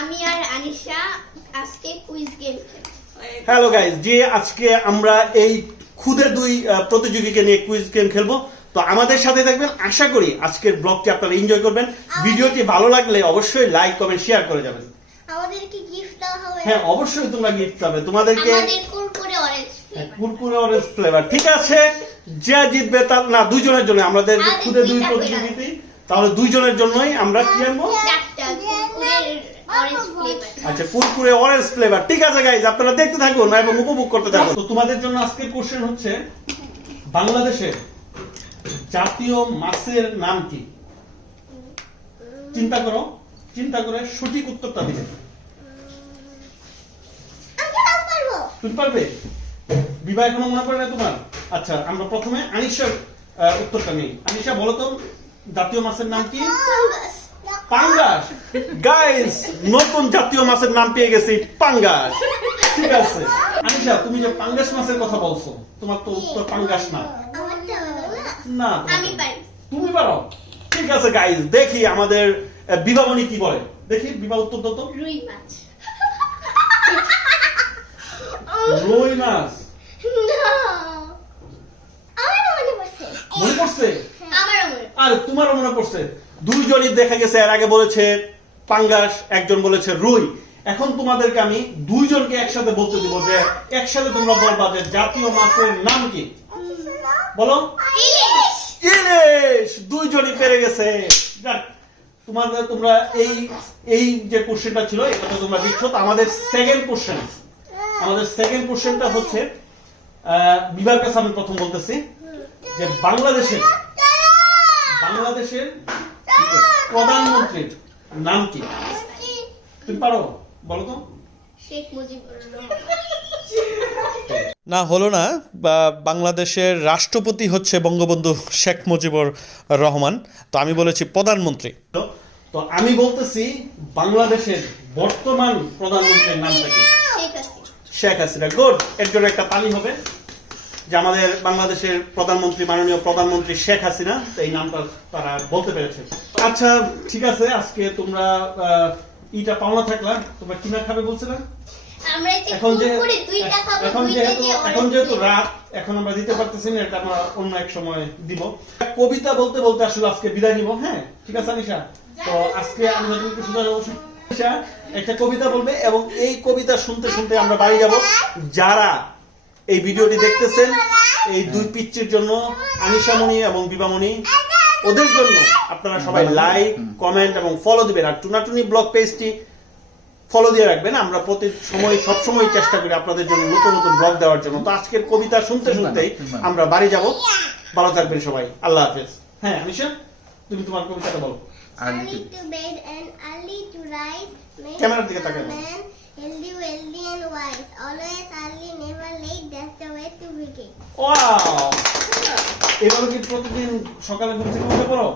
আমি আর আনিশা আজকে quiz game খেলবো। হ্যালো গাইস, যে আজকে আমরা এই খুদে দুই প্রতিযোগীকে নিয়ে কুইজ গেম খেলবো। তো আমাদের সাথে থাকবেন, আশা করি আজকের ব্লগটি আপনারা এনজয় করবেন। ভিডিওটি ভালো লাগলে অবশ্যই লাইক কমেন্ট শেয়ার করে যাবেন। আমাদেরকে গিফট দেওয়া হবে। হ্যাঁ, অবশ্যই তোমরা গিফট পাবে। তোমাদেরকে আমাদের Kurkure orange flavour. Kurkure orange flavour. ঠিক আছে, যে জিতবে তার না, দুইজনের জন্য আমাদের আমাদের খুদে দুই দুইটা প্রতিযোগী, তাহলে দুইজনের জন্যই আমরা কি আনবো? চারটা কুরকুরে অরেঞ্জ ফ্লেভার। আচ্ছা, কুরকুরে অরেঞ্জ ফ্লেভার। ঠিক আছে গাইজ, আপনারা দেখতে থাকুন এবং উপভোগ করতে থাকুন। তো তোমাদের জন্য আজকের কোশ্চেন হচ্ছে, বাংলাদেশের জাতীয় মাছের নাম কি? চিন্তা করো, চিন্তা করে সঠিক উত্তরটা দিবে। তুমি পারবে? বিবাহ এখনো মনে পড়ে না তোমার? আচ্ছা, আমরা প্রথমে আনিশার উত্তরটা নিই। আনিশা বলো তো, জাতীয় মাছের নাম কি? পাঙ্গাস। গাইস, নতুন জাতীয় মাছের নাম পেয়ে গেছি, পাঙ্গাস। ঠিক আছে আনিশা, তুমি যে পাঙ্গাস মাছের কথা বলছো, তোমার তো উত্তর পাঙ্গাস না। না, আমি পারি। তুমি পারো? ঠিক আছে গাইস, দেখি আমাদের বিবামণি কি বলে। দেখি বিবাহ উত্তর দাও তো। রুই মাছ। রুই মাছ। মনে পড়ছে? আর তোমারও মনে পড়ছে? দুইজনই দেখা গেছে এর আগে বলেছে পাঙ্গাস, একজন বলেছে রুই। এখন তোমাদেরকে আমি দুইজনকে একসাথে বলতে দিব যে একসাথে তোমরা বলবা যে জাতীয় মাছের নাম কি। বলো। ইলিশ। দুইজনই পেরে গেছে। যাক, তোমরা এই যে কোশ্চেনটা ছিল এটা তো তোমরা দিচ্ছ। তো আমাদের সেকেন্ড কোশ্চেনটা হচ্ছে, বিবার কাছে আমি প্রথম বলতেছি যে বাংলাদেশের প্রধানমন্ত্রীর নাম কি? তুমি পারো? বলো তো। শেখ মুজিবুর রহমান। না, হলো না। বাংলাদেশের রাষ্ট্রপতি হচ্ছে বঙ্গবন্ধু শেখ মুজিবুর রহমান। তো আমি বলেছি প্রধানমন্ত্রী। তো আমি বলতেছি বাংলাদেশের বর্তমান প্রধানমন্ত্রীর নামটা কি? শেখ হাসিনা। গুড, এর জন্য একটা তালি হবে যে আমাদের বাংলাদেশের প্রধানমন্ত্রী, মাননীয় প্রধানমন্ত্রী শেখ হাসিনা, এই নামটা তারা বলতে পেরেছে। আচ্ছা ঠিক আছে, আজকে তোমরা ইটা পাওনা থাকলা। তোমরা কিনা খাবে বলছিলাম? এখন যেহেতু রাত, এখন আমরা দিতে পারতেছি না, এটা আমরা অন্য এক সময় দিব। কবিতা বলতে বলতে আসলে আজকে বিদায় নিব। হ্যাঁ ঠিক আছে আনিশা, তো আজকে আমরা একটা কবিতা বলবে এবং এই কবিতা শুনতে শুনতে আমরা বাড়ি যাব। যারা এই ভিডিওটি দেখতেছেন, এই দুই পিচ্চির জন্য, আনিশামণি এবং বিবামণি, ওদের জন্য আপনারা সবাই লাইক কমেন্ট এবং ফলো দিবেন। আর টুনাটুনি ব্লগ পেজটি ফলো দিয়ে রাখবেন। আমরা প্রতি সময় সবসময় চেষ্টা করি আপনাদের জন্য নতুন নতুন ব্লগ দেওয়ার জন্য। তো আজকের কবিতা শুনতে শুনতেই আমরা বাড়ি যাব। ভালো থাকবেন সবাই, আল্লাহ হাফেজ। হ্যাঁ আনিশা, তুমি তোমার কবিতাটা বলো। Early to bed and early to rise, ক্যামেরার দিকে তাকাও। healthy, wealthy and wise. Always early, never late. That's the way to begin. Wow, এভাবে কি প্রতিদিন সকালে ঘুম থেকে উঠে পড়ো?